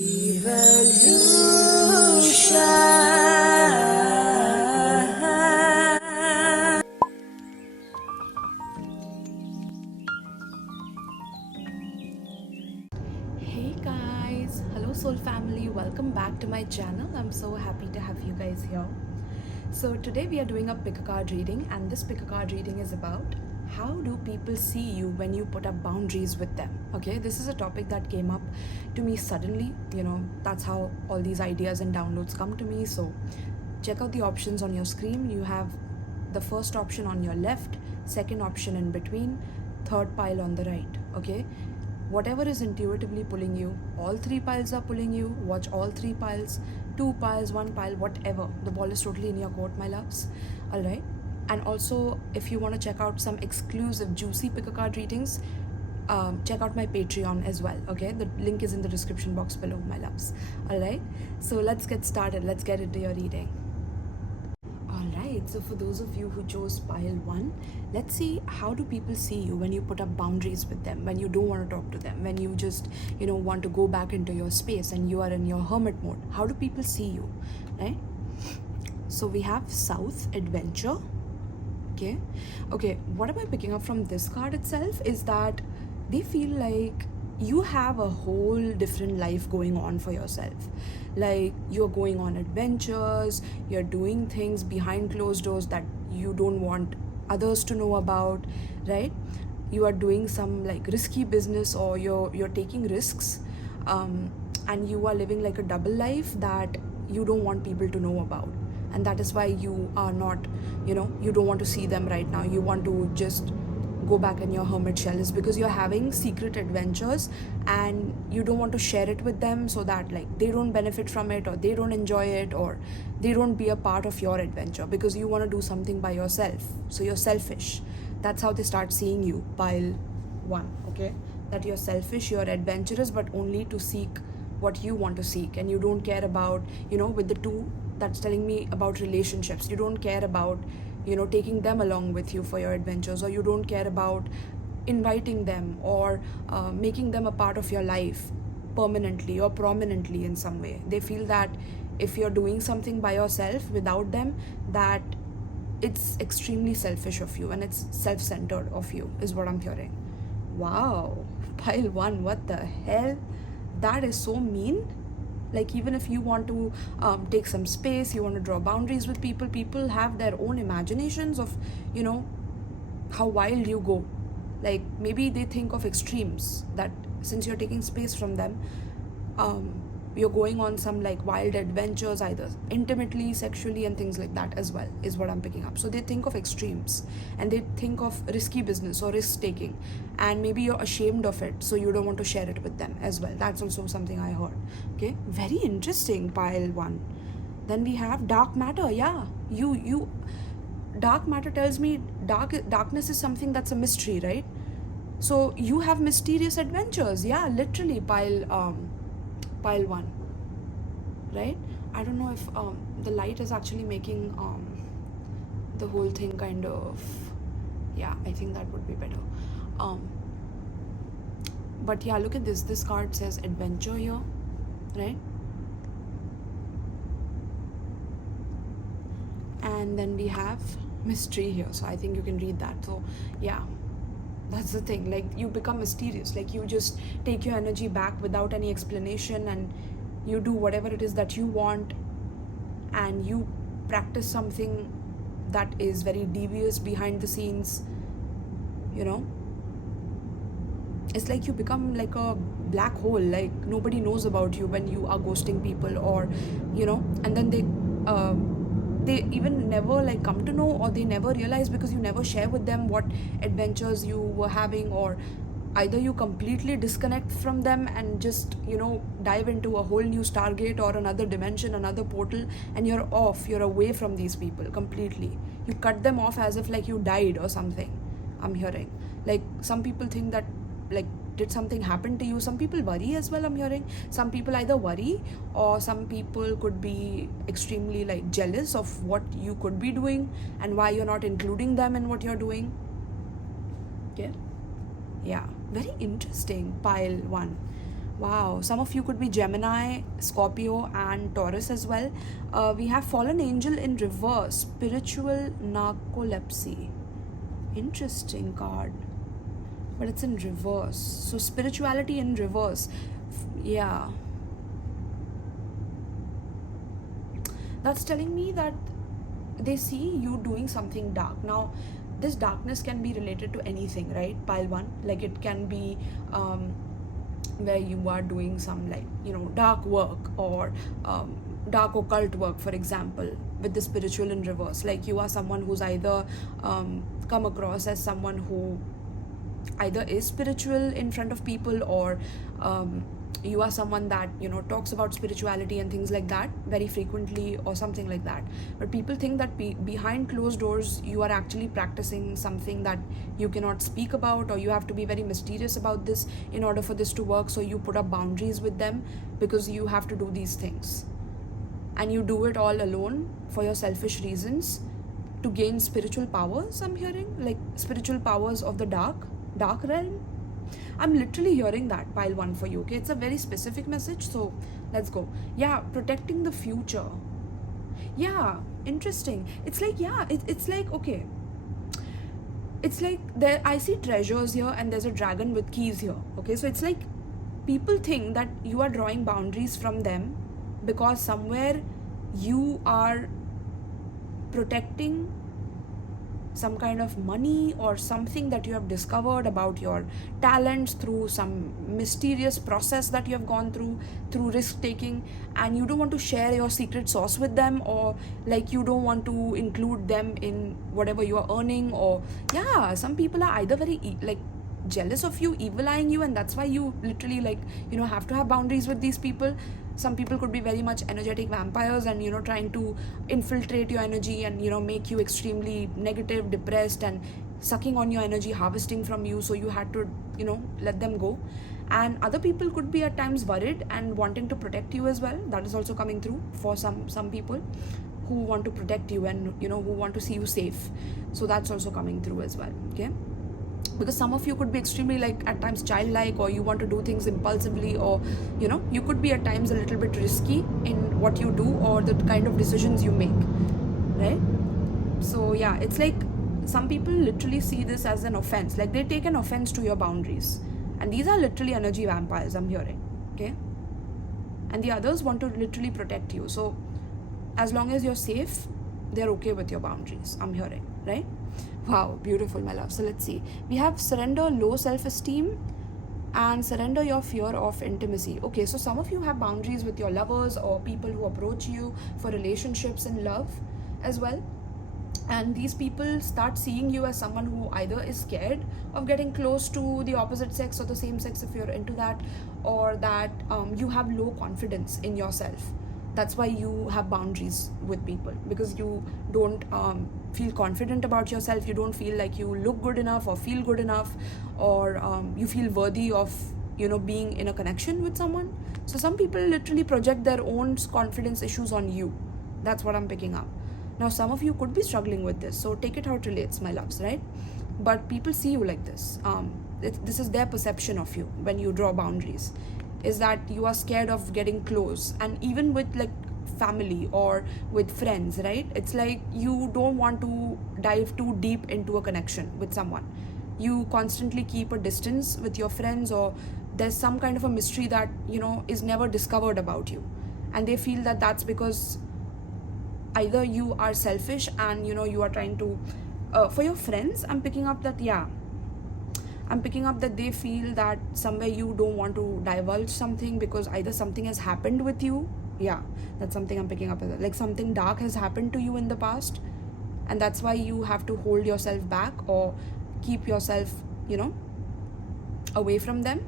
VEvolution. Hey guys, hello soul family, welcome back to my channel. I'm so happy to have you guys here. So today we are doing a pick a card reading, and this pick a card reading is about how do people see you when you put up boundaries with them. Okay, this is a topic that came up to me suddenly. That's how all these ideas and downloads come to me. So check out the options on your screen. You have the first option on your left, second option in between, third pile on the right. Okay, whatever is intuitively pulling you, all three piles are pulling you. Watch all three piles, two piles, one pile, whatever. The ball is totally in your court, my loves. All right. And also, if you want to check out some exclusive juicy pick a card readings, check out my Patreon as well. Okay, the link is in the description box below, my loves. All right, so let's get started. Let's get into your reading. Alright, so for those of you who chose pile 1, let's see how do people see you when you put up boundaries with them, when you don't want to talk to them, when you just, want to go back into your space and you are in your hermit mode. How do people see you, right? So we have South, Adventure. Okay, what am I picking up from this card itself is that they feel like you have a whole different life going on for yourself. Like you're going on adventures, you're doing things behind closed doors that you don't want others to know about, right? You are doing some like risky business, or you're taking risks, and you are living like a double life that you don't want people to know about. And that is why you are not, you don't want to see them right now. You want to just go back in your hermit shell, is because you're having secret adventures and you don't want to share it with them, so that like they don't benefit from it, or they don't enjoy it, or they don't be a part of your adventure, because you want to do something by yourself. So you're selfish. That's how they start seeing you, pile 1. Okay, that you're selfish, you're adventurous, but only to seek what you want to seek, and you don't care about, with the 2, that's telling me about relationships. You don't care about taking them along with you for your adventures, or you don't care about inviting them, or making them a part of your life permanently or prominently in some way. They feel that if you're doing something by yourself without them, that it's extremely selfish of you and it's self-centered of you, is what I'm hearing. Wow, pile 1, what the hell? That is so mean. Like, even if you want to take some space, you want to draw boundaries with people have their own imaginations of, how wild you go. Like, maybe they think of extremes, that since you're taking space from them, you're going on some like wild adventures, either intimately, sexually, and things like that as well, is what I'm picking up. So they think of extremes, and they think of risky business or risk taking, and maybe you're ashamed of it, so you don't want to share it with them as well. That's also something I heard. Okay, very interesting, pile 1. Then we have dark matter. Yeah, you dark matter tells me darkness is something that's a mystery, right? So you have mysterious adventures. Yeah, literally, pile 1, right? I don't know if the light is actually making the whole thing kind of, yeah, I think that would be better. But yeah, look at this card says adventure here, right? And then we have mystery here, so I think you can read that. So yeah, that's the thing. Like, you become mysterious, like you just take your energy back without any explanation, and you do whatever it is that you want, and you practice something that is very devious behind the scenes. It's like you become like a black hole. Like, nobody knows about you when you are ghosting people, or and then they even never like come to know, or they never realize, because you never share with them what adventures you were having, or either you completely disconnect from them and just dive into a whole new stargate or another dimension, another portal, and you're away from these people completely. You cut them off as if like you died or something, I'm hearing. Like, some people think that, like, did something happen to you? Some people worry as well, I'm hearing. Some people either worry, or some people could be extremely like jealous of what you could be doing and why you're not including them in what you're doing. Okay, yeah, very interesting, pile 1. Wow, some of you could be Gemini, Scorpio, and Taurus as well. We have fallen angel in reverse, spiritual narcolepsy. Interesting card, but it's in reverse. So spirituality in reverse. Yeah, that's telling me that they see you doing something dark. Now this darkness can be related to anything, right? Pile one, like it can be where you are doing some, like, dark work, or dark occult work, for example, with the spiritual in reverse. Like you are someone who's either come across as someone who either is spiritual in front of people, or you are someone that talks about spirituality and things like that very frequently, or something like that. But people think that behind closed doors you are actually practicing something that you cannot speak about, or you have to be very mysterious about this in order for this to work. So you put up boundaries with them because you have to do these things, and you do it all alone for your selfish reasons to gain spiritual powers. I'm hearing like spiritual powers of the dark realm. I'm literally hearing that, pile one, for you. Okay, it's a very specific message, so let's go. Yeah, protecting the future. Yeah, interesting. It's like, yeah, it's like, okay, it's like there I see treasures here, and there's a dragon with keys here. Okay, so it's like people think that you are drawing boundaries from them because somewhere you are protecting some kind of money or something that you have discovered about your talents through some mysterious process that you have gone through risk taking, and you don't want to share your secret sauce with them, or like you don't want to include them in whatever you are earning. Or yeah, some people are either very like jealous of you, evil eyeing you, and that's why you literally like have to have boundaries with these people. Some people could be very much energetic vampires and trying to infiltrate your energy and make you extremely negative, depressed, and sucking on your energy, harvesting from you, so you had to let them go. And other people could be at times worried and wanting to protect you as well. That is also coming through for some people who want to protect you and who want to see you safe. So that's also coming through as well. Okay, because some of you could be extremely like at times childlike, or you want to do things impulsively, or you could be at times a little bit risky in what you do or the kind of decisions you make, right? So yeah, it's like some people literally see this as an offense, like they take an offense to your boundaries, and these are literally energy vampires, I'm hearing. Okay, and the others want to literally protect you. So as long as you're safe, they're okay with your boundaries, I'm hearing, right? Wow, beautiful, my love. So let's see. We have surrender low self-esteem and surrender your fear of intimacy. Okay, so some of you have boundaries with your lovers or people who approach you for relationships and love as well. And these people start seeing you as someone who either is scared of getting close to the opposite sex or the same sex if you're into that, or that you have low confidence in yourself. That's why you have boundaries with people, because you don't feel confident about yourself. You don't feel like you look good enough or feel good enough, or you feel worthy of being in a connection with someone. So some people literally project their own confidence issues on you. That's what I'm picking up. Now some of you could be struggling with this, so take it how it relates, my loves, right? But people see you like this. This is their perception of you when you draw boundaries, is that you are scared of getting close. And even with like family or with friends, right? It's like you don't want to dive too deep into a connection with someone. You constantly keep a distance with your friends, or there's some kind of a mystery that is never discovered about you, and they feel that that's because either you are selfish and you are trying to for your friends, I'm picking up that they feel that somewhere you don't want to divulge something because either something has happened with you. Yeah, that's something I'm picking up. Like something dark has happened to you in the past, and that's why you have to hold yourself back or keep yourself, away from them.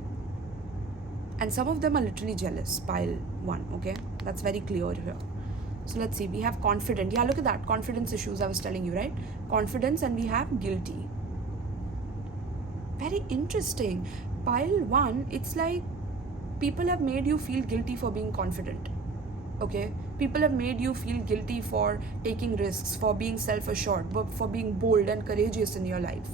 And some of them are literally jealous, pile one. Okay, that's very clear here. So let's see, we have confident. Yeah, look at that, confidence issues I was telling you, right? Confidence, and we have guilty. Very interesting. Pile one, it's like people have made you feel guilty for being confident. Okay, people have made you feel guilty for taking risks, for being self-assured, for being bold and courageous in your life.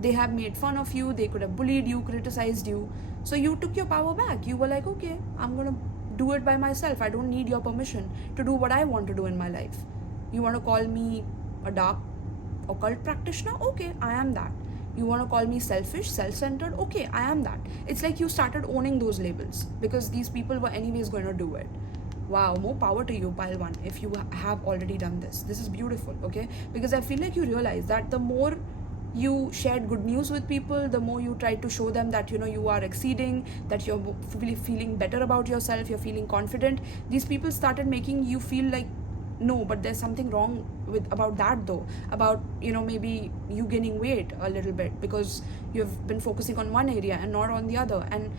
They have made fun of you, they could have bullied you, criticized you. So you took your power back. You were like, okay, I'm gonna do it by myself. I don't need your permission to do what I want to do in my life. You want to call me a dark occult practitioner? Okay, I am that. You want to call me selfish, self-centered? Okay, I am that. It's like you started owning those labels because these people were anyways going to do it. Wow, more power to you, pile one, if you have already done this. This is beautiful, okay? Because I feel like you realize that the more you shared good news with people, the more you tried to show them that, you are exceeding, that you're feeling better about yourself, you're feeling confident. These people started making you feel like, no, but there's something wrong about that though, about maybe you gaining weight a little bit because you've been focusing on one area and not on the other, and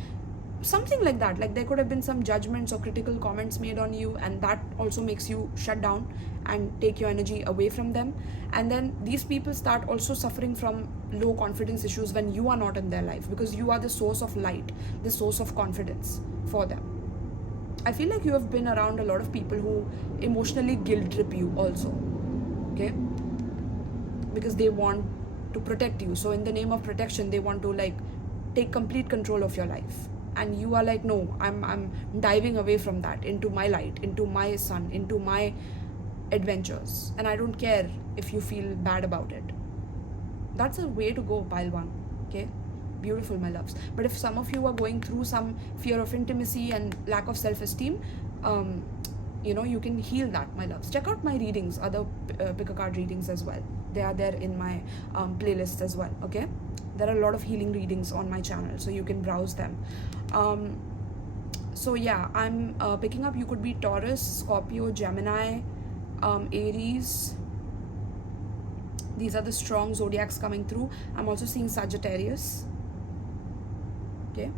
something like that. Like there could have been some judgments or critical comments made on you, and that also makes you shut down and take your energy away from them. And then these people start also suffering from low confidence issues when you are not in their life, because you are the source of light, the source of confidence for them. I feel like you have been around a lot of people who emotionally guilt trip you also, okay? Because they want to protect you. So in the name of protection, they want to like take complete control of your life. And you are like, no, I'm diving away from that into my light, into my sun, into my adventures. And I don't care if you feel bad about it. That's a way to go, pile one, okay? Beautiful, my loves. But if some of you are going through some fear of intimacy and lack of self-esteem, you can heal that, my loves. Check out my readings, other pick a card readings as well. They are there in my playlist as well, okay? There are a lot of healing readings on my channel, so you can browse them. So yeah, I'm picking up, you could be Taurus, Scorpio, Gemini, Aries. These are the strong zodiacs coming through. I'm also seeing Sagittarius. Okay.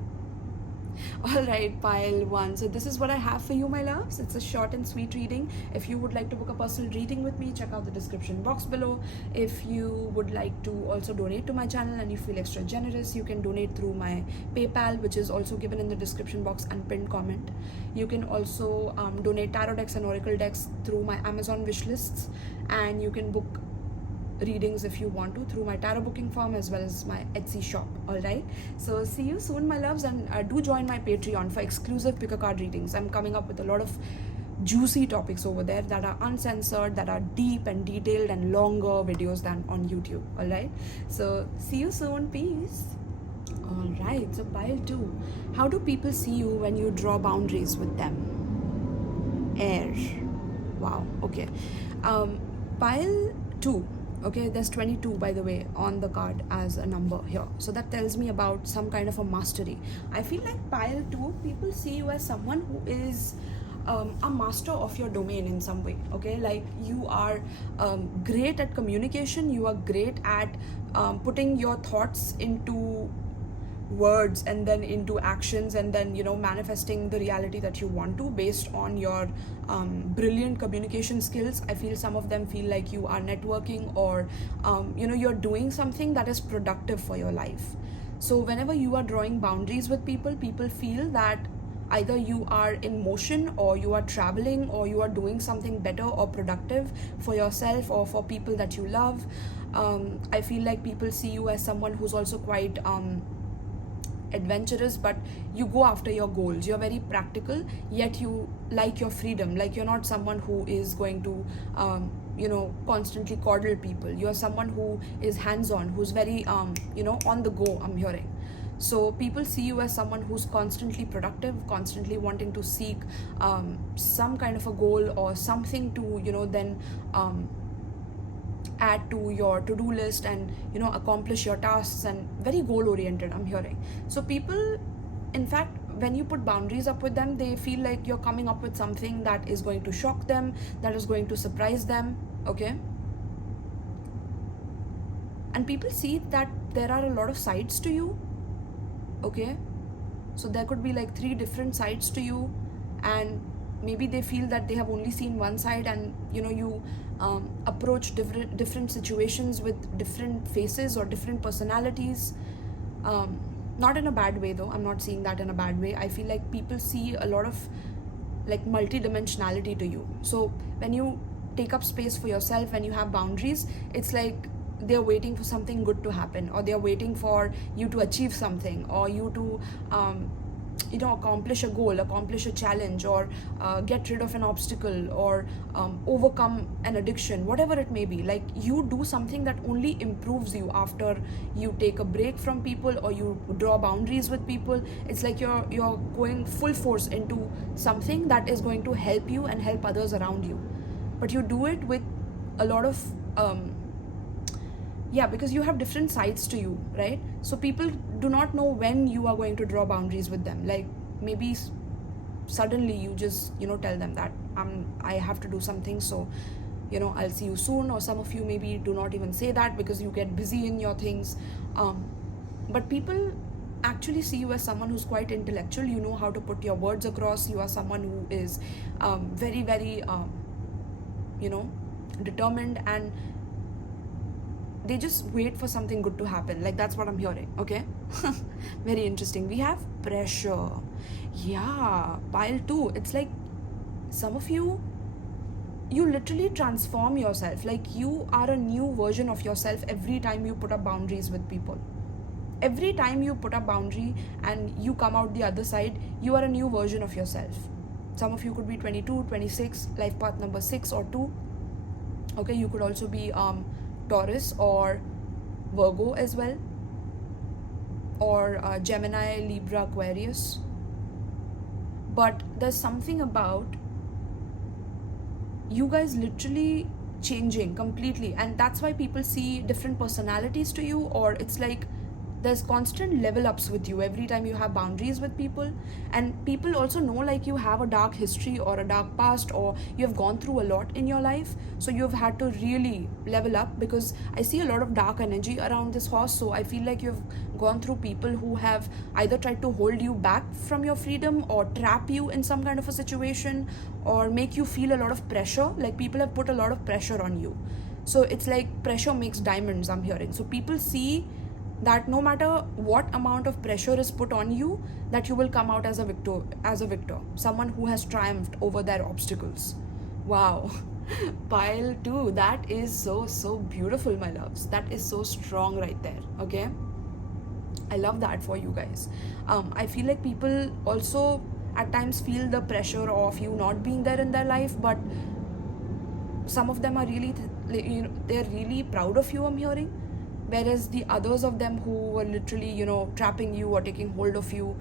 All right, pile one. So this is what I have for you, my loves. It's a short and sweet reading. If you would like to book a personal reading with me, check out the description box below. If you would like to also donate to my channel and you feel extra generous, you can donate through my PayPal, which is also given in the description box and pinned comment. You can also donate tarot decks and oracle decks through my Amazon wish lists, and you can book readings if you want to through my tarot booking form as well as my Etsy shop. All right, so see you soon, my loves, and do join my Patreon for exclusive pick a card readings. I'm coming up with a lot of juicy topics over there that are uncensored, that are deep and detailed and longer videos than on YouTube. All right, so see you soon. Peace. All right, so pile two, how do people see you when you draw boundaries with them? Air. Wow. Okay. Pile two. Okay, there's 22, by the way, on the card as a number here. So that tells me about some kind of a mastery. I feel like pile 2, people see you as someone who is a master of your domain in some way, okay? Like you are great at communication, you are great at putting your thoughts into words and then into actions, and then manifesting the reality that you want to based on your brilliant communication skills. I feel some of them feel like you are networking, or you're doing something that is productive for your life. So whenever you are drawing boundaries with people, people feel that either you are in motion, or you are traveling, or you are doing something better or productive for yourself or for people that you love. I feel like people see you as someone who's also quite adventurous, but you go after your goals. You're very practical, yet you like your freedom. Like you're not someone who is going to constantly coddle people. You're someone who is hands-on, who's very on the go, I'm hearing. So people see you as someone who's constantly productive, constantly wanting to seek some kind of a goal or something to then add to your to-do list and accomplish your tasks, and very goal oriented, I'm hearing. So people, in fact, when you put boundaries up with them, they feel like you're coming up with something that is going to shock them, that is going to surprise them, okay? And people see that there are a lot of sides to you, okay? So there could be like 3 different sides to you, and maybe they feel that they have only seen one side, and you approach different situations with different faces or different personalities. Not in a bad way though, I'm not seeing that in a bad way. I feel like people see a lot of like multi-dimensionality to you. So when you take up space for yourself, when you have boundaries, it's like they're waiting for something good to happen, or they're waiting for you to achieve something, or you to accomplish a goal, accomplish a challenge, or get rid of an obstacle, or overcome an addiction, whatever it may be. Like, you do something that only improves you after you take a break from people, or you draw boundaries with people. It's like you're going full force into something that is going to help you and help others around you, but you do it with a lot of because you have different sides to you, right? So people do not know when you are going to draw boundaries with them. Like, maybe suddenly you just tell them that I have to do something, so I'll see you soon. Or some of you maybe do not even say that because you get busy in your things, but people actually see you as someone who's quite intellectual. You know how to put your words across. You are someone who is very, very determined, and they just wait for something good to happen. Like, that's what I'm hearing. Okay. Very interesting. We have pressure. Yeah, pile 2. It's like some of you literally transform yourself. Like, you are a new version of yourself every time you put up boundaries with people. Every time you put up boundary and you come out the other side, you are a new version of yourself. Some of you could be 22, 26, life path number 6 or 2. Okay, you could also be Taurus or Virgo as well, or Gemini, Libra, Aquarius. But there's something about you guys literally changing completely, and that's why people see different personalities to you. Or it's like there's constant level ups with you every time you have boundaries with people. And people also know, like, you have a dark history or a dark past, or you have gone through a lot in your life, so you've had to really level up, because I see a lot of dark energy around this horse. So I feel like you've gone through people who have either tried to hold you back from your freedom, or trap you in some kind of a situation, or make you feel a lot of pressure. Like, people have put a lot of pressure on you. So it's like pressure makes diamonds, I'm hearing. So people see that no matter what amount of pressure is put on you, that you will come out as a victor, someone who has triumphed over their obstacles. Wow. Pile 2, that is so beautiful, my loves. That is so strong right there. Okay, I love that for you guys. I feel like people also at times feel the pressure of you not being there in their life, but some of them are really they're really proud of you, I'm hearing. Whereas the others of them who were literally, trapping you or taking hold of you,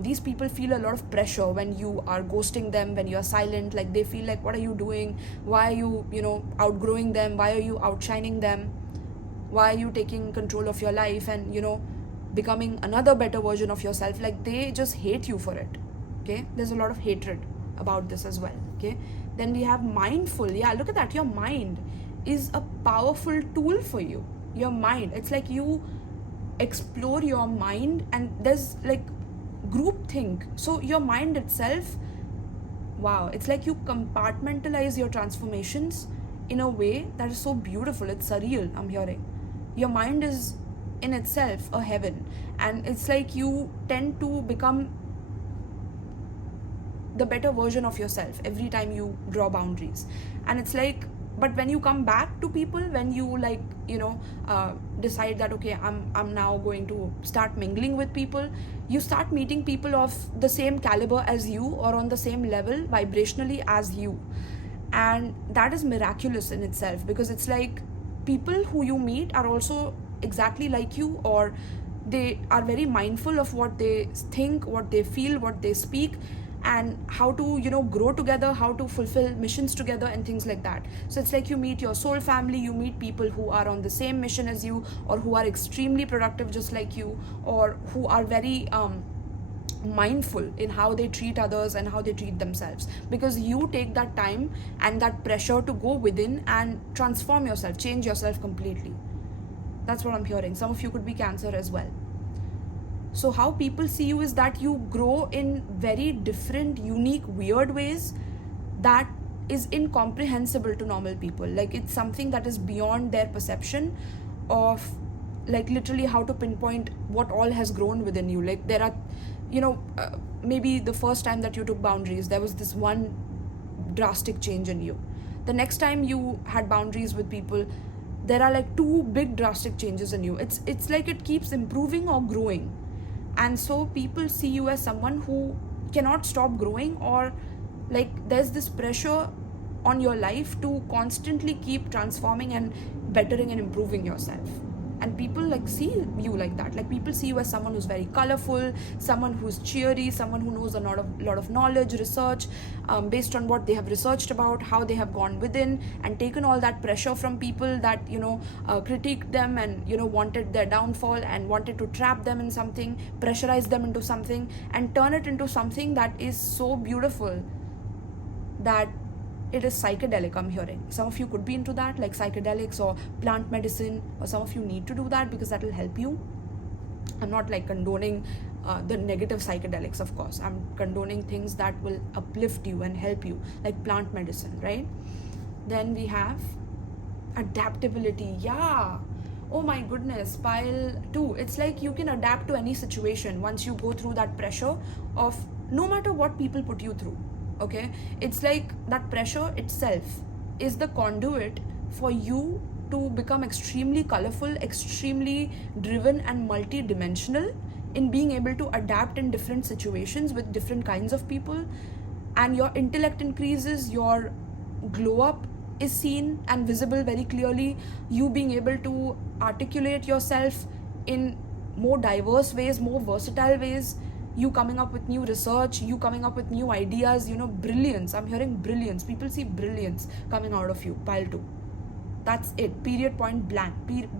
these people feel a lot of pressure when you are ghosting them, when you are silent. Like, they feel like, what are you doing? Why are you, outgrowing them? Why are you outshining them? Why are you taking control of your life and, becoming another better version of yourself? Like, they just hate you for it. Okay, there's a lot of hatred about this as well. Okay, then we have mindful. Yeah, look at that. Your mind is a powerful tool for you. Your mind, it's like you explore your mind, and there's like group think. So your mind itself, wow, it's like you compartmentalize your transformations in a way that is so beautiful. It's surreal, I'm hearing. Your mind is in itself a heaven, and it's like you tend to become the better version of yourself every time you draw boundaries. And it's like, but when you come back to people, when you decide that, okay, I'm now going to start mingling with people, you start meeting people of the same caliber as you, or on the same level vibrationally as you. And that is miraculous in itself, because it's like people who you meet are also exactly like you, or they are very mindful of what they think, what they feel, what they speak, and how to grow together, how to fulfill missions together, and things like that. So it's like you meet your soul family, you meet people who are on the same mission as you, or who are extremely productive just like you, or who are very mindful in how they treat others and how they treat themselves, because you take that time and that pressure to go within and transform yourself, change yourself completely. That's what I'm hearing. Some of you could be Cancer as well. So how people see you is that you grow in very different, unique, weird ways that is incomprehensible to normal people. Like, it's something that is beyond their perception of, like, literally how to pinpoint what all has grown within you. Like, there are, maybe the first time that you took boundaries, there was this one drastic change in you. The next time you had boundaries with people, there are like two big drastic changes in you. It's like it keeps improving or growing. And so people see you as someone who cannot stop growing, or like there's this pressure on your life to constantly keep transforming and bettering and improving yourself. And people like see you like that. Like people see you as someone who's very colorful, someone who's cheery, someone who knows a lot of knowledge, research, based on what they have researched about, how they have gone within and taken all that pressure from people that critiqued them and wanted their downfall and wanted to trap them in something, pressurize them into something, and turn it into something that is so beautiful that it is psychedelic. I'm hearing some of you could be into that, like psychedelics or plant medicine, or some of you need to do that because that will help you. I'm not like condoning the negative psychedelics, of course. I'm condoning things that will uplift you and help you, like plant medicine, right? Then we have adaptability. Yeah, oh my goodness, pile 2. It's like you can adapt to any situation once you go through that pressure of no matter what people put you through. Okay, it's like that pressure itself is the conduit for you to become extremely colorful, extremely driven, and multi-dimensional in being able to adapt in different situations with different kinds of people. And your intellect increases, your glow up is seen and visible very clearly, you being able to articulate yourself in more diverse ways, more versatile ways, you coming up with new research, you coming up with new ideas, brilliance. I'm hearing brilliance. People see brilliance coming out of you. Pile 2. That's it. Period, point blank.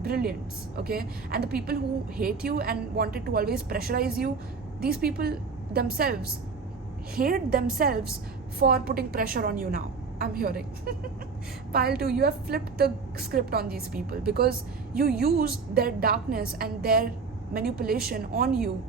Brilliance. Okay? And the people who hate you and wanted to always pressurize you, these people themselves hate themselves for putting pressure on you now. I'm hearing. Pile 2, you have flipped the script on these people because you used their darkness and their manipulation on you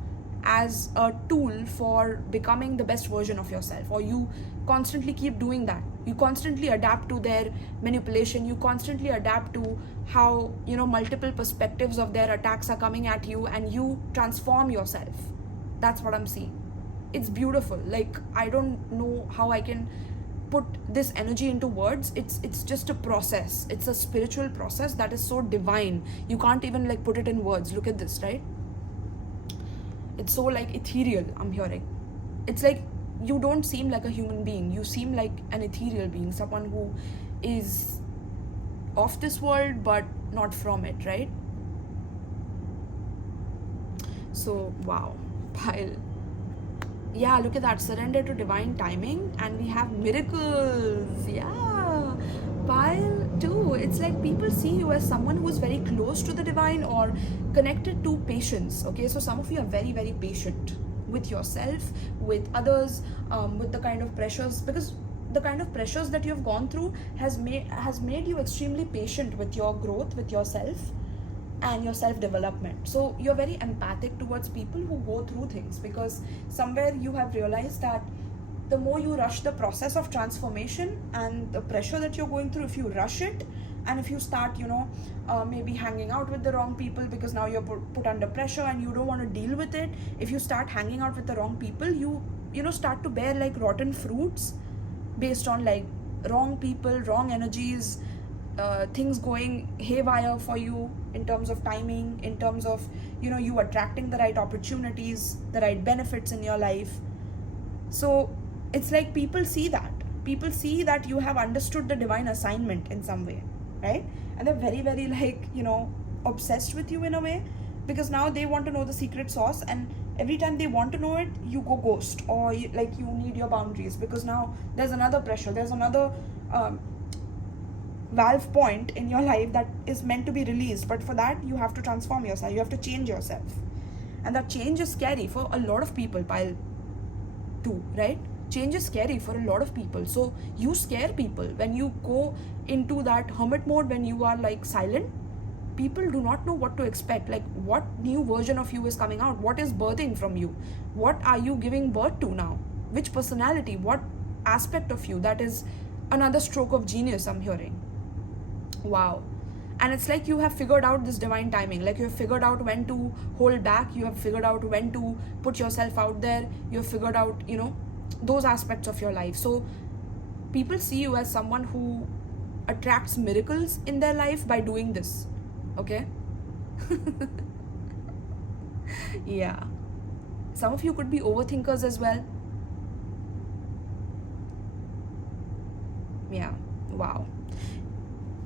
as a tool for becoming the best version of yourself, or you constantly keep doing that. You constantly adapt to their manipulation, you constantly adapt to how multiple perspectives of their attacks are coming at you, and you transform yourself. That's what I'm seeing. It's beautiful. Like, I don't know how I can put this energy into words. It's just a process. It's a spiritual process that is so divine, you can't even like put it in words. Look at this, right? It's so like ethereal. I'm hearing it's like you don't seem like a human being, you seem like an ethereal being, someone who is of this world but not from it, right? So wow, pile. Yeah, look at that. Surrender to divine timing, and we have miracles. Yeah, pile 2. It's like people see you as someone who is very close to the divine or connected to patience. Okay, so some of you are very, very patient with yourself, with others, with the kind of pressures, because the kind of pressures that you have gone through has made you extremely patient with your growth, with yourself and your self-development. So you're very empathic towards people who go through things, because somewhere you have realized that the more you rush the process of transformation and the pressure that you're going through, if you rush it and if you start maybe hanging out with the wrong people because now you're put under pressure and you don't want to deal with it, if you start hanging out with the wrong people, you start to bear like rotten fruits based on like wrong people, wrong energies, things going haywire for you in terms of timing, in terms of you attracting the right opportunities, the right benefits in your life. So it's like people see that you have understood the divine assignment in some way, right? And they're very, very like obsessed with you in a way, because now they want to know the secret sauce, and every time they want to know it, you go ghost, or you need your boundaries, because now there's another pressure, there's another valve point in your life that is meant to be released. But for that, you have to transform yourself, you have to change yourself, and that change is scary for a lot of people. Pile 2, right? Change is scary for a lot of people. So you scare people when you go into that hermit mode, when you are like silent. People do not know what to expect, like what new version of you is coming out, what is birthing from you, what are you giving birth to now, which personality, what aspect of you. That is another stroke of genius, I'm hearing. Wow. And it's like you have figured out this divine timing, like you have figured out when to hold back, you have figured out when to put yourself out there, you have figured out those aspects of your life. So people see you as someone who attracts miracles in their life by doing this. Okay. Yeah, some of you could be overthinkers as well. Yeah, wow.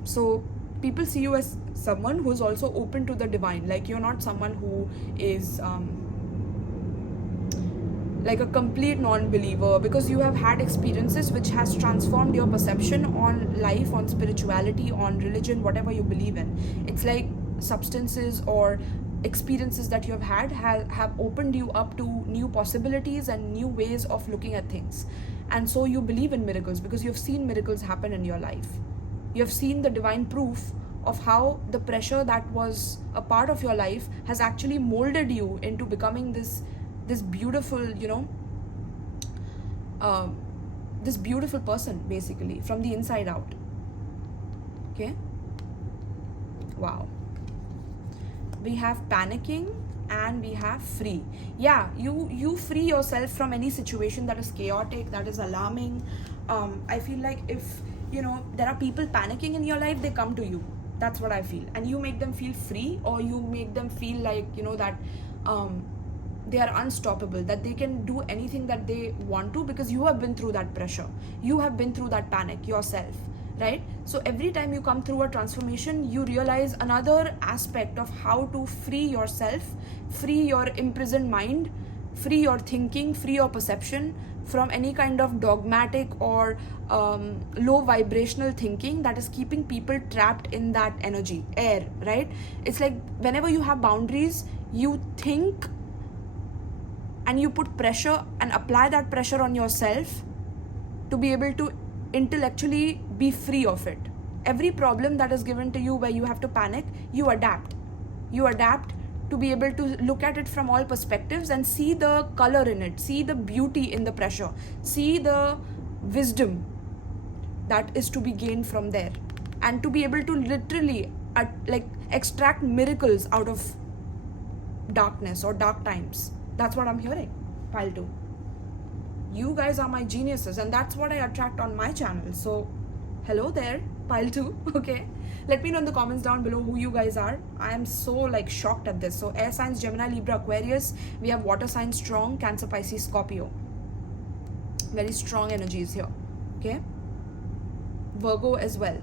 So people see you as someone who's also open to the divine. Like, you're not someone who is like a complete non-believer, because you have had experiences which has transformed your perception on life, on spirituality, on religion, whatever you believe in. It's like substances or experiences that you have had have opened you up to new possibilities and new ways of looking at things. And so you believe in miracles because you've seen miracles happen in your life. You have seen the divine proof of how the pressure that was a part of your life has actually molded you into becoming this beautiful, this beautiful person, basically, from the inside out. Okay. Wow. We have panicking and we have free. Yeah, you free yourself from any situation that is chaotic, that is alarming. I feel like if there are people panicking in your life, they come to you. That's what I feel. And you make them feel free, or you make them feel like that they are unstoppable, that they can do anything that they want to, because you have been through that pressure, you have been through that panic yourself, right? So every time you come through a transformation, you realize another aspect of how to free yourself, free your imprisoned mind, free your thinking, free your perception from any kind of dogmatic or low vibrational thinking that is keeping people trapped in that energy air, right? It's like whenever you have boundaries, you think and you put pressure and apply that pressure on yourself to be able to intellectually be free of it. Every problem that is given to you where you have to panic, you adapt to be able to look at it from all perspectives and see the color in it, see the beauty in the pressure, see the wisdom that is to be gained from there, and to be able to literally extract miracles out of darkness or dark times. That's what I'm hearing, pile 2. You guys are my geniuses, and that's what I attract on my channel. So hello there, pile 2. Okay, let me know in the comments down below who you guys are. I am so shocked at this. So air signs, Gemini, Libra, Aquarius. We have water signs, strong, Cancer, Pisces, Scorpio. Very strong energies here. Okay, Virgo as well.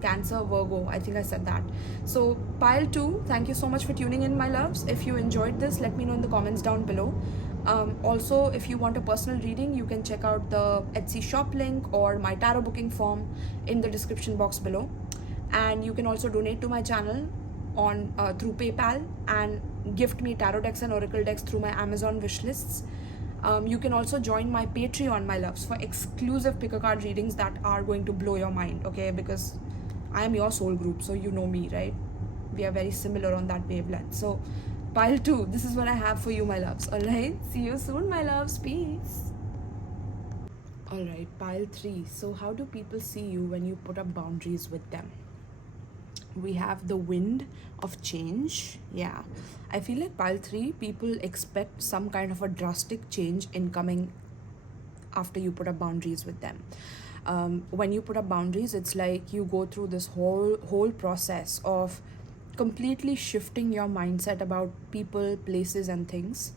Cancer, Virgo, I think I said that. So pile 2, thank you so much for tuning in, my loves. If you enjoyed this, let me know in the comments down below. Also, if you want a personal reading, you can check out the Etsy shop link or my tarot booking form in the description box below. And you can also donate to my channel on through PayPal, and gift me tarot decks and oracle decks through my Amazon wish lists. You can also join my Patreon, my loves, for exclusive pick a card readings that are going to blow your mind, okay? Because I am your soul group, so you know me, right? We are very similar on that wavelength. So pile 2, this is what I have for you, my loves. All right, see you soon, my loves. Peace. All right, pile 3. So how do people see you when you put up boundaries with them? We have the wind of change. Yeah, I feel like pile 3, people expect some kind of a drastic change in coming after you put up boundaries with them. When you put up boundaries, it's like you go through this whole process of completely shifting your mindset about people, places, and things.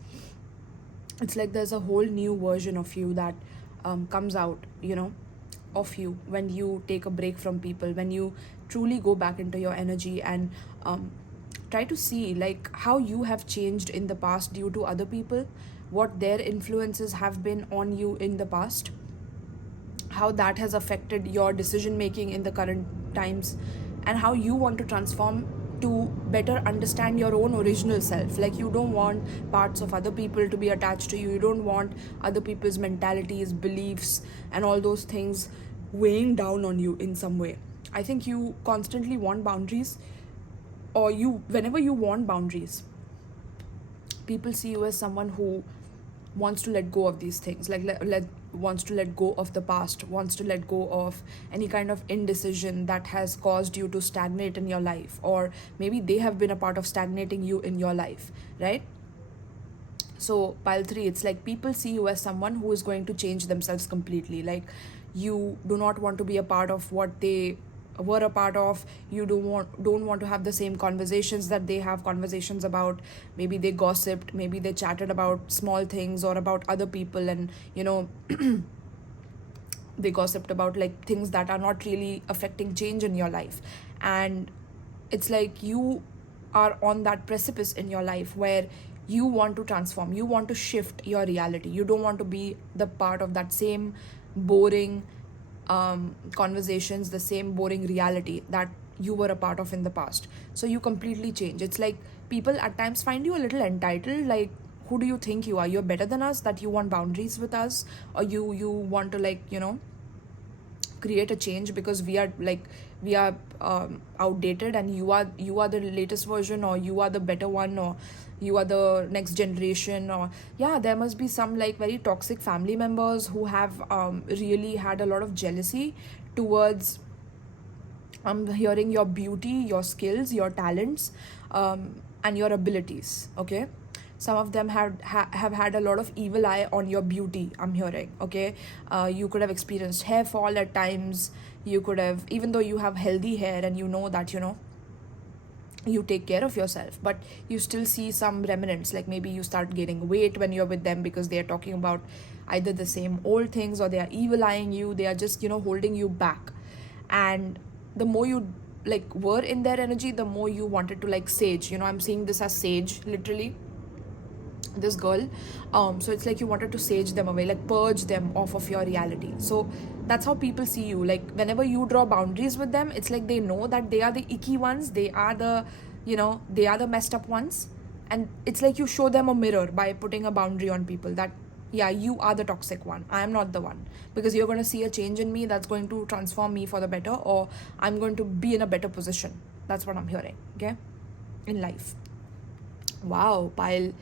It's like there's a whole new version of you that comes out, of you when you take a break from people, when you truly go back into your energy and try to see how you have changed in the past due to other people, what their influences have been on you in the past, how that has affected your decision making in the current times, and how you want to transform to better understand your own original self. You don't want parts of other people to be attached to you. You don't want other people's mentalities, beliefs, and all those things weighing down on you in some way. I think you constantly want boundaries, or whenever you want boundaries, people see you as someone who wants to let go of these things, wants to let go of the past, wants to let go of any kind of indecision that has caused you to stagnate in your life, or maybe they have been a part of stagnating you in your life, right? So pile 3, it's like people see you as someone who is going to change themselves completely. Like you do not want to be a part of what they were a part of. You don't want to have the same conversations that they have conversations about. Maybe they gossiped, maybe they chatted about small things or about other people, and they gossiped about like things that are not really affecting change in your life. And it's like you are on that precipice in your life where you want to transform, you want to shift your reality. You don't want to be the part of that same boring conversations, the same boring reality that you were a part of in the past. So you completely change. It's like people at times find you a little entitled, like, who do you think you are? You're better than us, that you want boundaries with us, or you want to, like, create a change because we are outdated, and you are the latest version, or you are the better one, or you are the next generation. Or yeah, there must be some like very toxic family members who have really had a lot of jealousy towards hearing your beauty, your skills, your talents, and your abilities. Okay, some of them have had a lot of evil eye on your beauty, I'm hearing. Okay, you could have experienced hair fall at times. You could have, even though you have healthy hair and you know that you take care of yourself, but you still see some remnants. Like maybe you start gaining weight when you're with them because they are talking about either the same old things, or they are evil eyeing you. They are just holding you back. And the more you like were in their energy, the more you wanted to like sage. I'm seeing this as sage, literally, this girl. So it's like you wanted to sage them away, like purge them off of your reality. So that's how people see you. Like whenever you draw boundaries with them, it's like they know that they are the icky ones, they are the messed up ones. And it's like you show them a mirror by putting a boundary on people, that yeah, you are the toxic one, I am not the one, because you're going to see a change in me that's going to transform me for the better, or I'm going to be in a better position. That's what I'm hearing, okay, in life. Wow, pile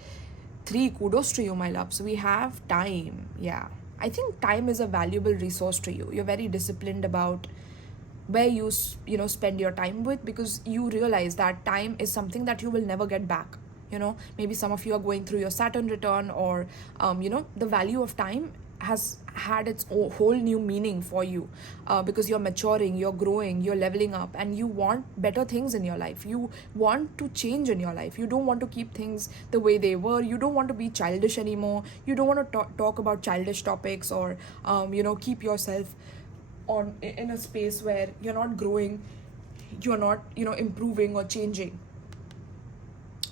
3, kudos to you, my loves. We have time. Yeah, I think time is a valuable resource to you. You're very disciplined about where you spend your time with, because you realize that time is something that you will never get back. Maybe some of you are going through your Saturn return, or the value of time has had its whole new meaning for you, because you're maturing, you're growing, you're leveling up, and you want better things in your life. You want to change in your life. You don't want to keep things the way they were. You don't want to be childish anymore. You don't want to talk about childish topics, or keep yourself in a space where you're not growing, you're not improving or changing,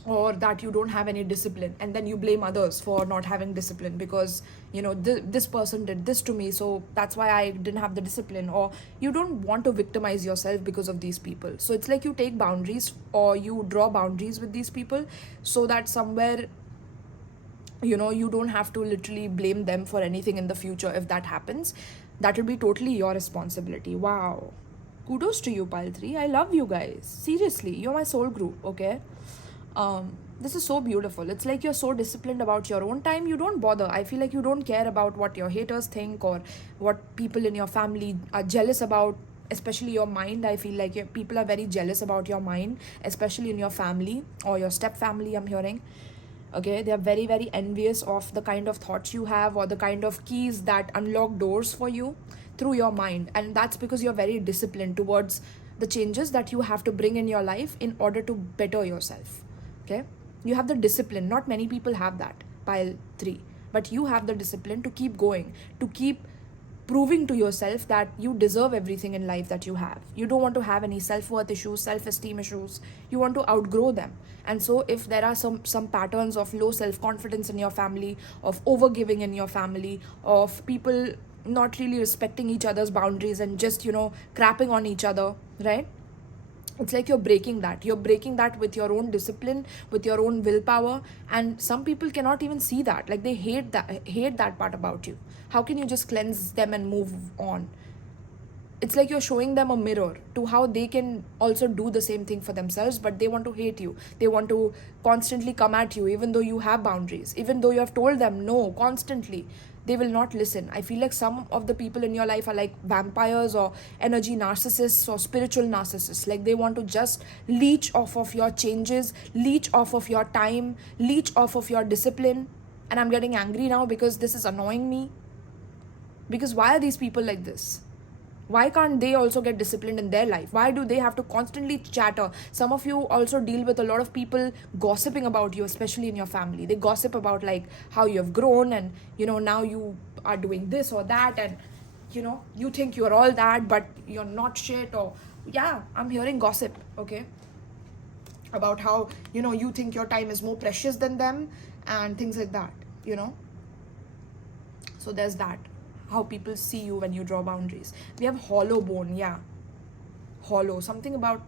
or that you don't have any discipline, and then you blame others for not having discipline because this person did this to me, so that's why I didn't have the discipline. Or you don't want to victimize yourself because of these people. So it's like you take boundaries, or you draw boundaries with these people, so that somewhere you don't have to literally blame them for anything in the future. If that happens, that will be totally your responsibility. Wow, kudos to you, pile 3. I love you guys, seriously. You're my soul group. Okay, this is so beautiful. It's like you're so disciplined about your own time. You don't bother. I feel like you don't care about what your haters think, or what people in your family are jealous about, especially your mind. I feel like people are very jealous about your mind, especially in your family or your step family, I'm hearing. Okay, they are very, very envious of the kind of thoughts you have, or the kind of keys that unlock doors for you through your mind. And that's because you're very disciplined towards the changes that you have to bring in your life in order to better yourself. Okay, you have the discipline. Not many people have that, pile 3, but you have the discipline to keep going, to keep proving to yourself that you deserve everything in life that you have. You don't want to have any self-worth issues, self-esteem issues. You want to outgrow them. And so if there are some patterns of low self-confidence in your family, of overgiving in your family, of people not really respecting each other's boundaries and just crapping on each other, right? It's like you're breaking that with your own discipline, with your own willpower. And some people cannot even see that. Like they hate that part about you. How can you just cleanse them and move on? It's like you're showing them a mirror to how they can also do the same thing for themselves, but they want to hate you. They want to constantly come at you, even though you have boundaries, even though you have told them no constantly. They will not listen. I feel like some of the people in your life are like vampires, or energy narcissists, or spiritual narcissists. Like they want to just leech off of your changes, leech off of your time, leech off of your discipline. and I'm getting angry now because this is annoying me. Because why are these people like this? Why can't they also get disciplined in their life? Why do they have to constantly chatter? Some of you also deal with a lot of people gossiping about you, especially in your family. They gossip about like how you have grown, and now you are doing this or that, and you think you're all that, but you're not shit. Or yeah, I'm hearing gossip, okay, about how you think your time is more precious than them and things like that. So there's that, how people see you when you draw boundaries. We have hollow bone. Yeah, hollow, something about,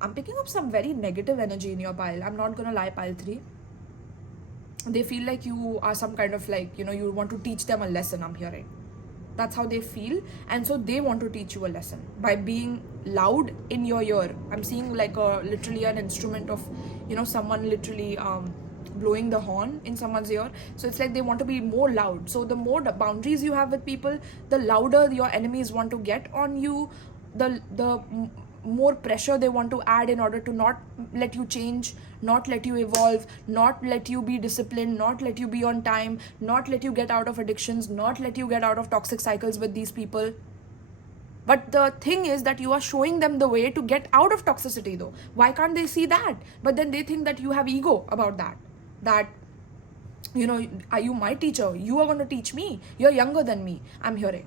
I'm picking up some very negative energy in your pile. I'm not gonna lie, pile 3. They feel like you are some kind of like, you want to teach them a lesson, I'm hearing. That's how they feel, and so they want to teach you a lesson by being loud in your ear. I'm seeing like literally an instrument of someone literally blowing the horn in someone's ear. So it's like they want to be more loud. So the more the boundaries you have with people, the louder your enemies want to get on you, the more pressure they want to add in order to not let you change, not let you evolve, not let you be disciplined, not let you be on time, not let you get out of addictions, not let you get out of toxic cycles with these people. But the thing is that you are showing them the way to get out of toxicity though. Why can't they see that? But then they think that you have ego about that. That, are you my teacher? You are going to teach me. You're younger than me, I'm hearing.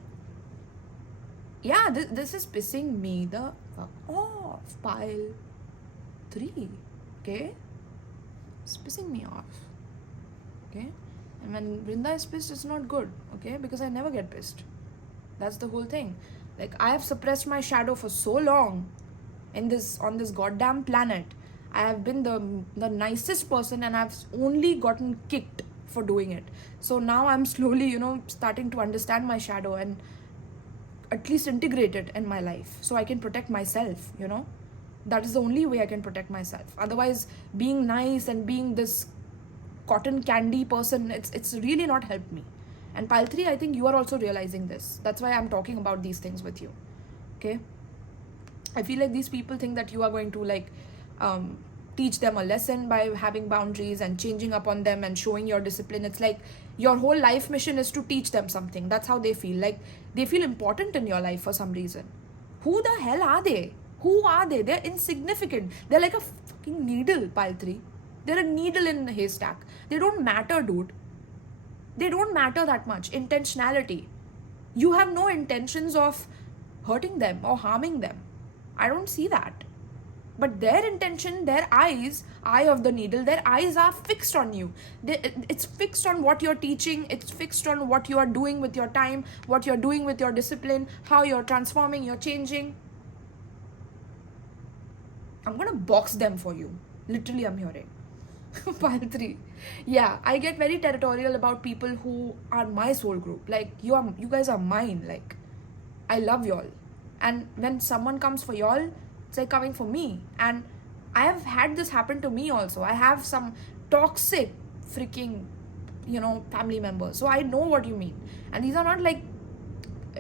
Yeah, this is pissing me the fuck off. Pile 3. Okay? It's pissing me off. Okay? And when Vrinda is pissed, it's not good. Okay? Because I never get pissed. That's the whole thing. Like, I have suppressed my shadow for so long on this goddamn planet. I have been the nicest person, and I've only gotten kicked for doing it. So now I'm slowly, starting to understand my shadow and at least integrate it in my life so I can protect myself, That is the only way I can protect myself. Otherwise, being nice and being this cotton candy person, it's really not helped me. And pile 3, I think you are also realizing this. That's why I'm talking about these things with you. Okay? I feel like these people think that you are going to like teach them a lesson by having boundaries and changing up on them and showing your discipline. It's like your whole life mission is to teach them something. That's how they feel. Like they feel important in your life for some reason. Who the hell are they? Who are they? They're insignificant. They're like a fucking needle, pile 3. They're a needle in the haystack. They don't matter, dude. They don't matter that much. Intentionality. You have no intentions of hurting them or harming them. I don't see that. But their intention, their eyes, eye of the needle, their eyes are fixed on you. It's fixed on what you're teaching. It's fixed on what you are doing with your time, what you're doing with your discipline, how you're transforming, you're changing. I'm going to box them for you. Literally, I'm hearing. Pile 3. Yeah, I get very territorial about people who are my soul group. Like, you guys are mine. Like, I love y'all. And when someone comes for y'all, it's like coming for me. And I have had this happen to me also. I have some toxic freaking, family members. So I know what you mean. And these are not like,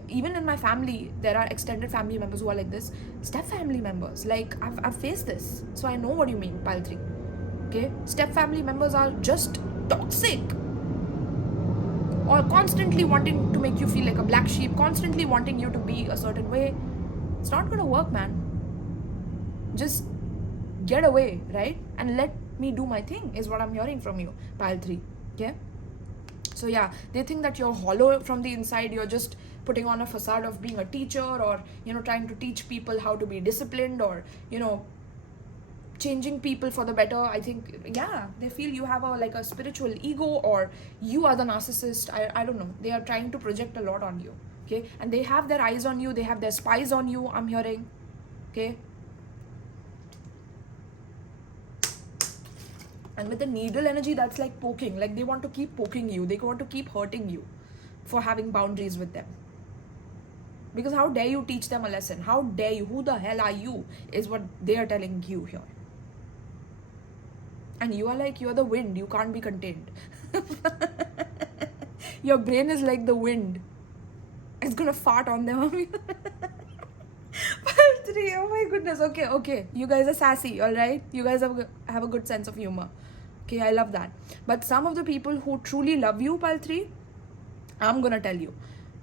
even in my family, there are extended family members who are like this. Step family members. Like, I've faced this. So I know what you mean, pile 3. Okay? Step family members are just toxic. Or constantly wanting to make you feel like a black sheep. Constantly wanting you to be a certain way. It's not going to work, man. Just get away, right? And let me do my thing is what I'm hearing from you, pile 3. Okay? So yeah, they think that you're hollow from the inside. You're just putting on a facade of being a teacher, or trying to teach people how to be disciplined, or changing people for the better. I think, yeah, they feel you have a spiritual ego, or you are the narcissist. I don't know. They are trying to project a lot on you. Okay? And they have their eyes on you. They have their spies on you, I'm hearing. Okay? And with the needle energy, that's like poking. Like they want to keep poking you. They want to keep hurting you for having boundaries with them. Because how dare you teach them a lesson? How dare you? Who the hell are you? Is what they are telling you here. And you are like, you're the wind. You can't be contained. Your brain is like the wind. It's gonna fart on them. Pile 3. Oh my goodness. Okay. You guys are sassy, alright? You guys have a good sense of humor. Okay, I love that. But some of the people who truly love you, pile 3, I'm gonna tell you,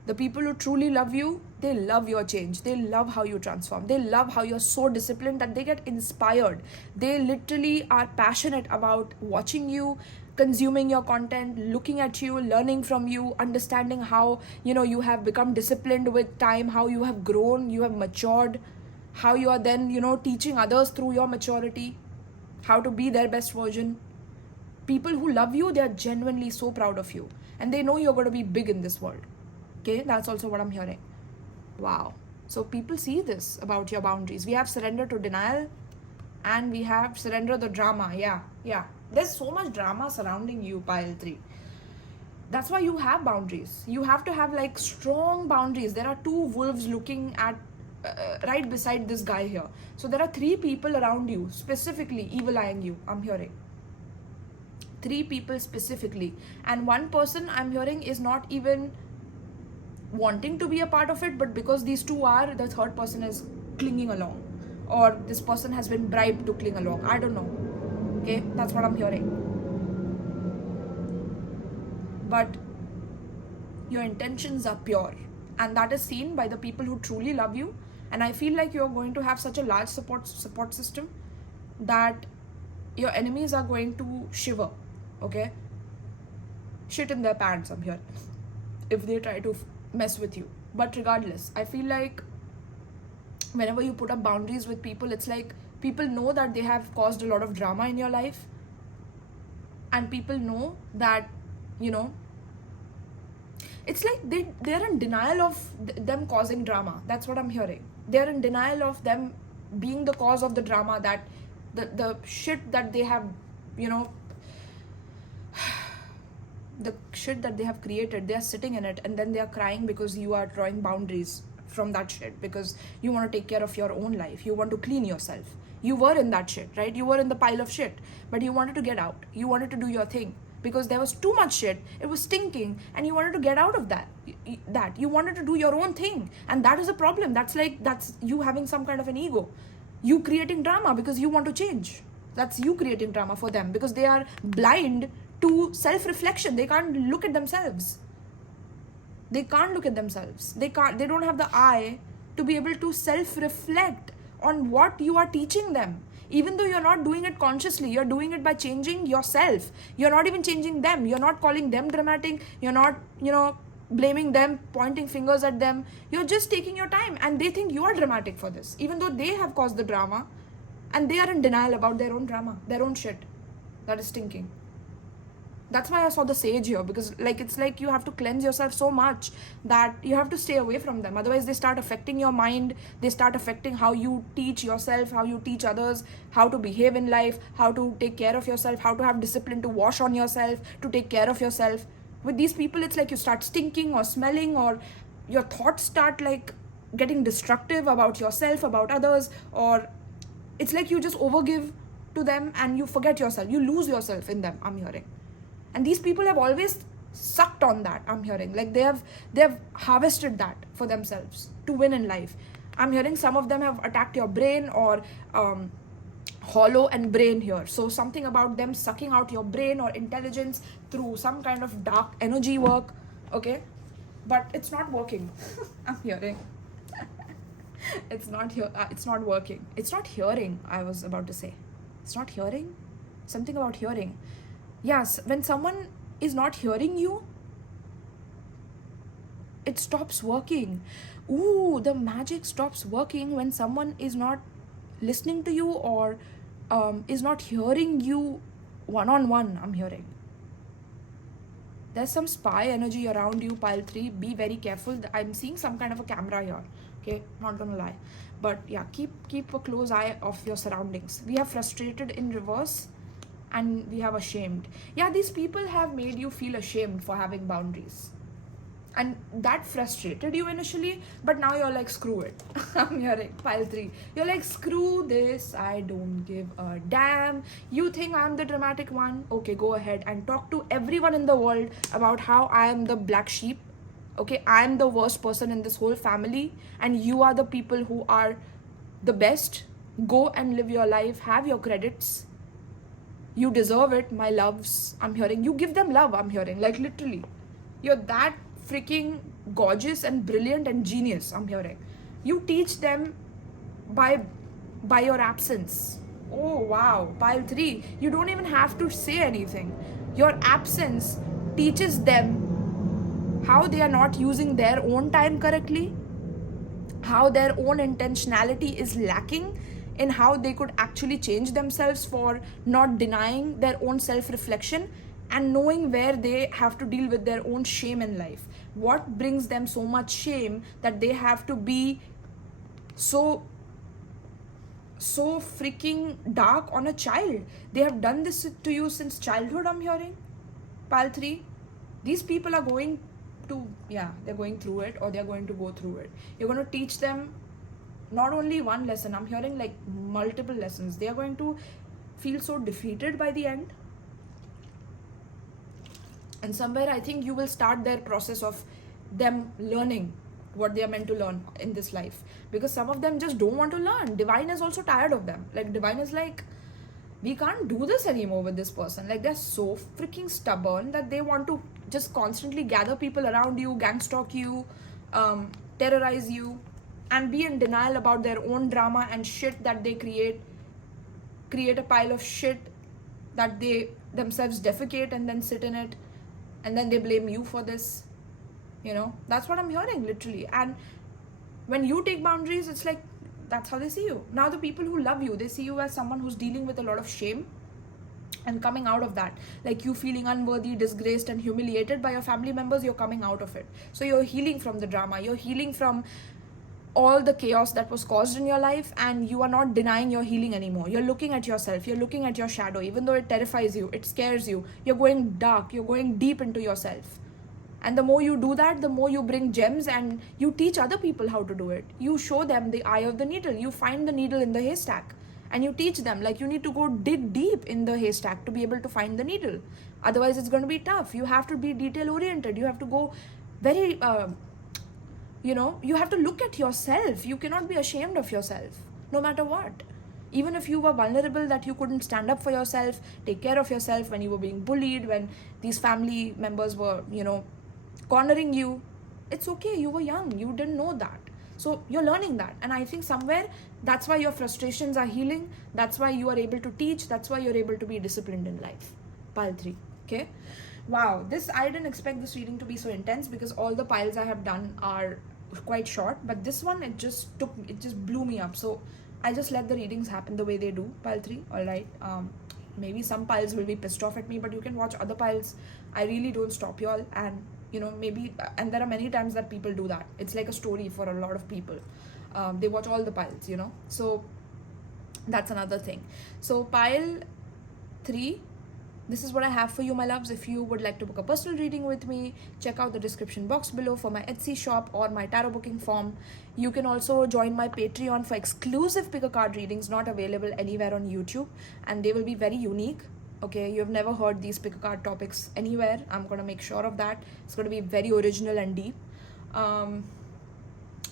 the people who truly love you, they love your change. They love how you transform. They love how you're so disciplined that they get inspired. They literally are passionate about watching you, consuming your content, looking at you, learning from you, understanding how, you have become disciplined with time, how you have grown, you have matured, how you are then, teaching others through your maturity, how to be their best version. People who love you, they are genuinely so proud of you, and they know you're going to be big in this world. Okay, that's also what I'm hearing. Wow. So people see this about your boundaries. We have surrender to denial, and we have surrender the drama. Yeah. There's so much drama surrounding you, pile 3. That's why you have boundaries. You have to have like strong boundaries. There are 2 wolves looking at right beside this guy here. So there are 3 people around you, specifically evil eyeing you, I'm hearing. 3 people specifically. And one person I'm hearing is not even wanting to be a part of it, but because these 2 are, the third person is clinging along, or this person has been bribed to cling along. I don't know. Okay, that's what I'm hearing. But your intentions are pure, and that is seen by the people who truly love you. And I feel like you're going to have such a large support system that your enemies are going to shiver. Okay, shit in their pants, I'm here, if they try to mess with you. But regardless, I feel like whenever you put up boundaries with people, it's like people know that they have caused a lot of drama in your life, and people know that, it's like they're in denial of them causing drama. That's what I'm hearing. They're in denial of them being the cause of the drama, that the shit that they have, the shit that they have created, they are sitting in it, and then they are crying because you are drawing boundaries from that shit, because you want to take care of your own life. You want to clean yourself. You were in that shit, right? You were in the pile of shit, but you wanted to get out. You wanted to do your thing because there was too much shit. It was stinking, and you wanted to get out of that. You wanted to do your own thing, and that is a problem. That's you having some kind of an ego. You creating drama because you want to change. That's you creating drama for them because they are blind to self-reflection. They can't look at themselves. They don't have the eye to be able to self-reflect on what you are teaching them. Even though you're not doing it consciously, you're doing it by changing yourself. You're not even changing them. You're not calling them dramatic. You're not, blaming them, pointing fingers at them. You're just taking your time, and they think you are dramatic for this, even though they have caused the drama, and they are in denial about their own drama, their own shit that is stinking. That's why I saw the sage here, because it's like you have to cleanse yourself so much that you have to stay away from them. Otherwise, they start affecting your mind. They start affecting how you teach yourself, how you teach others, how to behave in life, how to take care of yourself, how to have discipline to wash on yourself, to take care of yourself. With these people, it's like you start stinking or smelling, or your thoughts start getting destructive about yourself, about others, or it's like you just overgive to them and you forget yourself. You lose yourself in them, I'm hearing. And these people have always sucked on that, I'm hearing. They have harvested that for themselves to win in life. I'm hearing some of them have attacked your brain, or hollow and brain here. So something about them sucking out your brain or intelligence through some kind of dark energy work. Okay, but it's not working. I'm hearing. It's not here. It's not working. It's not hearing. I was about to say, it's not hearing. Something about hearing. Yes, when someone is not hearing you, it stops working. Ooh, the magic stops working when someone is not listening to you, or is not hearing you one-on-one, I'm hearing. There's some spy energy around you, pile 3. Be very careful. I'm seeing some kind of a camera here. Okay, not gonna lie. But yeah, keep a close eye of your surroundings. We have frustrated in reverse, and we have ashamed. Yeah, these people have made you feel ashamed for having boundaries. And that frustrated you initially, but now you're like, screw it. I'm hearing pile 3. You're like, screw this. I don't give a damn. You think I'm the dramatic one? Okay, go ahead and talk to everyone in the world about how I am the black sheep. Okay, I am the worst person in this whole family, and you are the people who are the best. Go and live your life. Have your credits. You deserve it, my loves. I'm hearing you give them love. I'm hearing, like, literally, you're that freaking gorgeous and brilliant and genius. I'm hearing you teach them by your absence. Oh wow, pile 3, you don't even have to say anything. Your absence teaches them how they are not using their own time correctly, how their own intentionality is lacking, in how they could actually change themselves for not denying their own self-reflection and knowing where they have to deal with their own shame in life. What brings them so much shame that they have to be so freaking dark on a child? They have done this to you since childhood, I'm hearing. Pile 3, these people are going to, they're going through it, or they're going to go through it. You're going to teach them not only one lesson, I'm hearing like multiple lessons. They are going to feel so defeated by the end. And somewhere I think you will start their process of them learning what they are meant to learn in this life, because some of them just don't want to learn. Divine is also tired of them. Like, Divine is like, we can't do this anymore with this person. Like, they're so freaking stubborn that they want to just constantly gather people around you, gang stalk you, terrorize you, and be in denial about their own drama and shit that they create a pile of shit that they themselves defecate and then sit in it, and then they blame you for this. That's what I'm hearing, literally. And when you take boundaries, it's like, that's how they see you. Now the people who love you, they see you as someone who's dealing with a lot of shame and coming out of that. Like, you feeling unworthy, disgraced and humiliated by your family members, you're coming out of it. So you're healing from the drama, you're healing from all the chaos that was caused in your life, and you are not denying your healing anymore. You're looking at yourself, you're looking at your shadow, even though it terrifies you, it scares you. You're going dark, you're going deep into yourself. And the more you do that, the more you bring gems, and you teach other people how to do it. You show them the eye of the needle. You find the needle in the haystack, and you teach them, like, you need to go dig deep in the haystack to be able to find the needle. Otherwise, it's going to be tough. You have to be detail oriented. You have to go very, you have to look at yourself. You cannot be ashamed of yourself, no matter what. Even if you were vulnerable, that you couldn't stand up for yourself, take care of yourself when you were being bullied, when these family members were, cornering you, it's okay. You were young, you didn't know that. So you're learning that. And I think somewhere that's why your frustrations are healing. That's why you are able to teach. That's why you're able to be disciplined in life. Pile 3. Okay. Wow. I didn't expect this reading to be so intense, because all the piles I have done are quite short, but this one, it just blew me up. So I just let the readings happen the way they do. Pile 3. All right. Maybe some piles will be pissed off at me, but you can watch other piles. I really don't stop y'all. And maybe, and there are many times that people do that. It's like a story for a lot of people. They watch all the piles, so that's another thing. So pile 3, this is what I have for you, my loves. If you would like to book a personal reading with me, check out the description box below for my Etsy shop or my tarot booking form. You can also join my Patreon for exclusive pick a card readings, not available anywhere on YouTube, and they will be very unique. Okay, you've never heard these pick a card topics anywhere. I'm going to make sure of that. It's going to be very original and deep.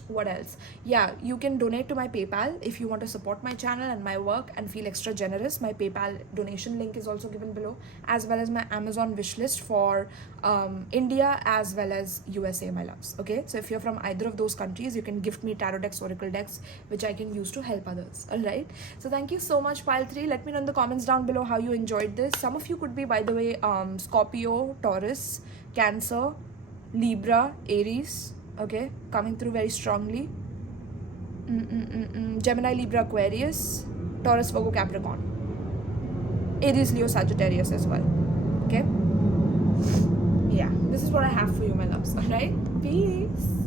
What else? Yeah, you can donate to my PayPal if you want to support my channel and my work and feel extra generous. My PayPal donation link is also given below, as well as my Amazon wishlist for India as well as USA, my loves. Okay, so if you're from either of those countries, you can gift me tarot decks, oracle decks, which I can use to help others. All right, so thank you so much, pile 3. Let me know in the comments down below how you enjoyed this. Some of you could be, by the way, Scorpio, Taurus, Cancer, Libra, Aries. Okay, coming through very strongly. Gemini, Libra, Aquarius, Taurus, Virgo, Capricorn, Aries, Leo, Sagittarius as well. Okay, yeah, this is what I have for you, my loves. All right, peace.